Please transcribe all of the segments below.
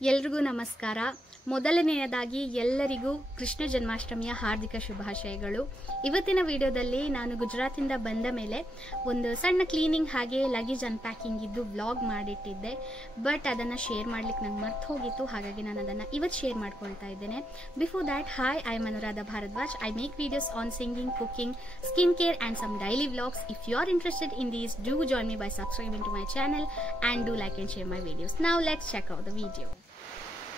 ಎಲ್ರಿಗೂ ನಮಸ್ಕಾರ. ಮೊದಲನೆಯದಾಗಿ ಎಲ್ಲರಿಗೂ ಕೃಷ್ಣ ಜನ್ಮಾಷ್ಟಮಿಯ ಹಾರ್ದಿಕ ಶುಭಾಶಯಗಳು. ಇವತ್ತಿನ ವಿಡಿಯೋದಲ್ಲಿ ನಾನು ಗುಜರಾತಿಂದ ಬಂದ ಮೇಲೆ ಒಂದು ಸಣ್ಣ ಕ್ಲೀನಿಂಗ್ ಹಾಗೆ ಲಗೇಜ್ ಅನ್ಪ್ಯಾಕಿಂಗ್ ಇದ್ದು ವ್ಲಾಗ್ ಮಾಡಿಟ್ಟಿದ್ದೆ. ಬಟ್ ಅದನ್ನು ಶೇರ್ ಮಾಡ್ಲಿಕ್ಕೆ ನಂಗೆ ಮರ್ತು ಹೋಗಿತ್ತು, ಹಾಗಾಗಿ ನಾನು ಅದನ್ನು ಇವತ್ತು ಶೇರ್ ಮಾಡ್ಕೊಳ್ತಾ ಇದ್ದೇನೆ. Before that, hi, I am Anuradha Bharadwaj. I make videos on singing, cooking, skin care and some daily vlogs. If you are interested in these, do join me by subscribing to my channel and do like and share my videos. Now let's check out the video.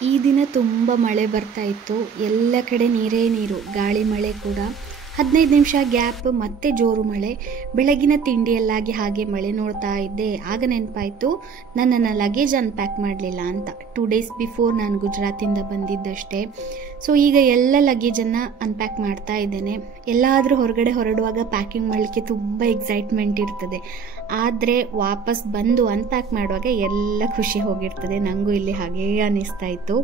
ಈ ದಿನ ತುಂಬ ಮಳೆ ಬರ್ತಾ ಇತ್ತು, ಎಲ್ಲ ಕಡೆ ನೀರೇ ನೀರು, ಗಾಳಿ ಮಳೆ ಕೂಡ. 15 ನಿಮಿಷ ಗ್ಯಾಪ್, ಮತ್ತೆ ಜೋರು ಮಳೆ. ಬೆಳಗಿನ ತಿಂಡಿಯಲ್ಲಾಗಿ ಹಾಗೆ ಮಳೆ ನೋಡ್ತಾ ಇದ್ದೆ. ಆಗ ನೆನಪಾಯಿತು ನನ್ನನ್ನು ಲಗೇಜ್ ಅನ್ಪ್ಯಾಕ್ ಮಾಡಲಿಲ್ಲ ಅಂತ. 2 ಡೇಸ್ ಬಿಫೋರ್ ನಾನು ಗುಜರಾತಿಂದ ಬಂದಿದ್ದಷ್ಟೇ. ಸೊ ಈಗ ಎಲ್ಲ ಲಗೇಜನ್ನು ಅನ್ಪ್ಯಾಕ್ ಮಾಡ್ತಾ ಇದ್ದೇನೆ. ಎಲ್ಲಾದರೂ ಹೊರಗಡೆ ಹೊರಡುವಾಗ ಪ್ಯಾಕಿಂಗ್ ಮಾಡಲಿಕ್ಕೆ ತುಂಬ ಎಕ್ಸೈಟ್ಮೆಂಟ್ ಇರ್ತದೆ. ಆದರೆ ವಾಪಸ್ ಬಂದು ಅನ್ಪ್ಯಾಕ್ ಮಾಡುವಾಗ ಎಲ್ಲ ಖುಷಿ ಹೋಗಿರ್ತದೆ. ನನಗೂ ಇಲ್ಲಿ ಹಾಗೇ ಅನ್ನಿಸ್ತಾ ಇತ್ತು.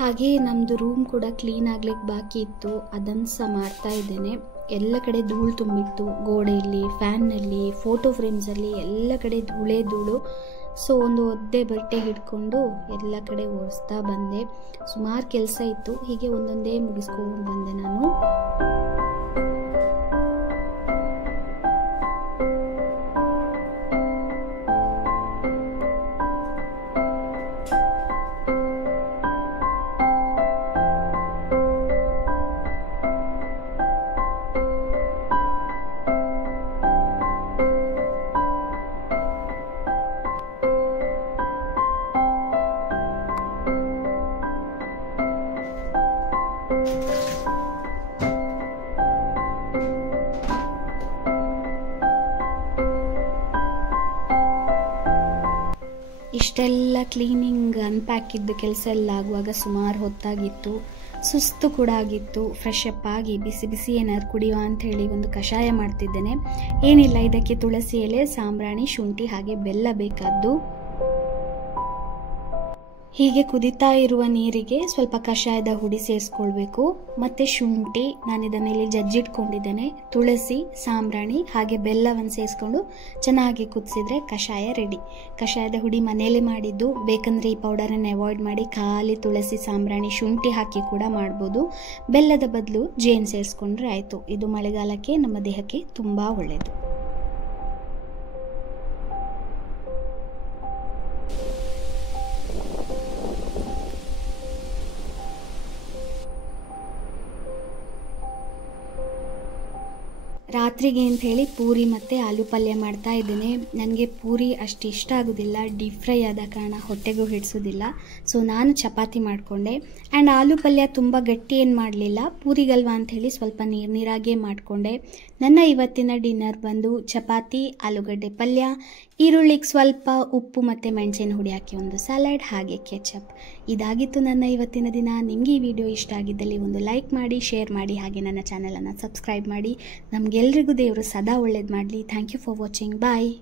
ಹಾಗೆ ನಮ್ಮದು ರೂಮ್ ಕೂಡ ಕ್ಲೀನ್ ಆಗ್ಲಿಕ್ಕೆ ಬಾಕಿ ಇತ್ತು, ಅದನ್ನು ಸಹ ಮಾಡ್ತಾ ಇದ್ದೇನೆ. ಎಲ್ಲ ಕಡೆ ಧೂಳು ತುಂಬಿತ್ತು, ಗೋಡೆಯಲ್ಲಿ, ಫ್ಯಾನ್ನಲ್ಲಿ, ಫೋಟೋ ಫ್ರೇಮ್ಸಲ್ಲಿ ಎಲ್ಲ ಕಡೆ ಧೂಳೇ ಧೂಳು. ಸೊ ಒಂದು ಒದ್ದೆ ಬಟ್ಟೆ ಹಿಡ್ಕೊಂಡು ಎಲ್ಲ ಕಡೆ ಒರೆಸ್ತಾ ಬಂದೆ. ಸುಮಾರು ಕೆಲಸ ಇತ್ತು, ಹೀಗೆ ಒಂದೊಂದೇ ಮುಗಿಸ್ಕೊಂಡು ಬಂದೆ ನಾನು. ಇಷ್ಟೆಲ್ಲ ಕ್ಲೀನಿಂಗ್, ಅನ್ಪ್ಯಾಕಿದ್ದು ಕೆಲಸ ಎಲ್ಲ ಆಗುವಾಗ ಸುಮಾರು ಹೊತ್ತಾಗಿತ್ತು. ಸುಸ್ತು ಕೂಡ ಆಗಿತ್ತು. ಫ್ರೆಶ್ ಅಪ್ ಆಗಿ ಬಿಸಿ ಬಿಸಿ ಏನಾದ್ರು ಕುಡಿಯುವ ಅಂಥೇಳಿ ಒಂದು ಕಷಾಯ ಮಾಡ್ತಿದ್ದೇನೆ. ಏನಿಲ್ಲ, ಇದಕ್ಕೆ ತುಳಸಿ ಎಲೆ, ಸಾಂಬ್ರಾಣಿ, ಶುಂಠಿ ಹಾಗೆ ಬೆಲ್ಲ ಬೇಕಾದ್ದು. ಹೀಗೆ ಕುದಿತಾ ಇರುವ ನೀರಿಗೆ ಸ್ವಲ್ಪ ಕಷಾಯದ ಹುಡಿ ಸೇರಿಸ್ಕೊಳ್ಬೇಕು. ಮತ್ತು ಶುಂಠಿ, ನಾನು ಇದನ್ನು ಇಲ್ಲಿ ಜಜ್ಜಿಟ್ಕೊಂಡಿದ್ದೇನೆ, ತುಳಸಿ, ಸಾಂಬ್ರಾಣಿ ಹಾಗೆ ಬೆಲ್ಲವನ್ನು ಸೇರಿಸ್ಕೊಂಡು ಚೆನ್ನಾಗಿ ಕುದಿಸಿದ್ರೆ ಕಷಾಯ ರೆಡಿ. ಕಷಾಯದ ಹುಡಿ ಮನೆಯಲ್ಲೇ ಮಾಡಿದ್ದು, ಬೇಕಂದರೆ ಈ ಪೌಡರನ್ನು ಅವಾಯ್ಡ್ ಮಾಡಿ ಖಾಲಿ ತುಳಸಿ, ಸಾಂಬ್ರಾಣಿ, ಶುಂಠಿ ಹಾಕಿ ಕೂಡ ಮಾಡ್ಬೋದು. ಬೆಲ್ಲದ ಬದಲು ಜೇನು ಸೇರಿಸ್ಕೊಂಡ್ರೆ ಆಯಿತು. ಇದು ಮಳೆಗಾಲಕ್ಕೆ ನಮ್ಮ ದೇಹಕ್ಕೆ ತುಂಬ ಒಳ್ಳೆಯದು. ರಾತ್ರಿಗೆ ಅಂತ ಹೇಳಿ ಪೂರಿ ಮತ್ತು ಆಲೂ ಪಲ್ಯ ಮಾಡ್ತಾ ಇದ್ದೇನೆ. ನನಗೆ ಪೂರಿ ಅಷ್ಟು ಇಷ್ಟ ಆಗೋದಿಲ್ಲ, ಡೀಪ್ ಫ್ರೈ ಆದ ಕಾರಣ ಹೊಟ್ಟೆಗೂ ಹಿಡಿಸೋದಿಲ್ಲ. ಸೊ ನಾನು ಚಪಾತಿ ಮಾಡಿಕೊಂಡೆ. ಆ್ಯಂಡ್ ಆಲೂ ಪಲ್ಯ ತುಂಬ ಗಟ್ಟಿ ಏನು ಮಾಡಲಿಲ್ಲ, ಪೂರಿಗಲ್ವಾ ಅಂಥೇಳಿ ಸ್ವಲ್ಪ ನೀರಾಗೇ ಮಾಡಿಕೊಂಡೆ. ನನ್ನ ಇವತ್ತಿನ ಡಿನ್ನರ್ ಬಂದು ಚಪಾತಿ, ಆಲೂಗಡ್ಡೆ ಪಲ್ಯ, ಈರುಳ್ಳಿಗೆ ಸ್ವಲ್ಪ ಉಪ್ಪು ಮತ್ತು ಮೆಣಸಿನ ಹುಡಿ ಹಾಕಿ ಒಂದು ಸಲಾಡ್, ಹಾಗೆ ಕೆಚಪ್. ಇದಾಗಿತ್ತು ನನ್ನ ಇವತ್ತಿನ ದಿನ. ನಿಮಗೆ ಈ ವಿಡಿಯೋ ಇಷ್ಟ ಆಗಿದ್ದಲ್ಲಿ ಒಂದು ಲೈಕ್ ಮಾಡಿ, ಶೇರ್ ಮಾಡಿ, ಹಾಗೆ ನನ್ನ ಚಾನಲನ್ನು ಸಬ್ಸ್ಕ್ರೈಬ್ ಮಾಡಿ. ನಮಗೆಲ್ರಿಗೂ ದೇವರು ಸದಾ ಒಳ್ಳೇದು ಮಾಡಲಿ. Thank you for watching. Bye.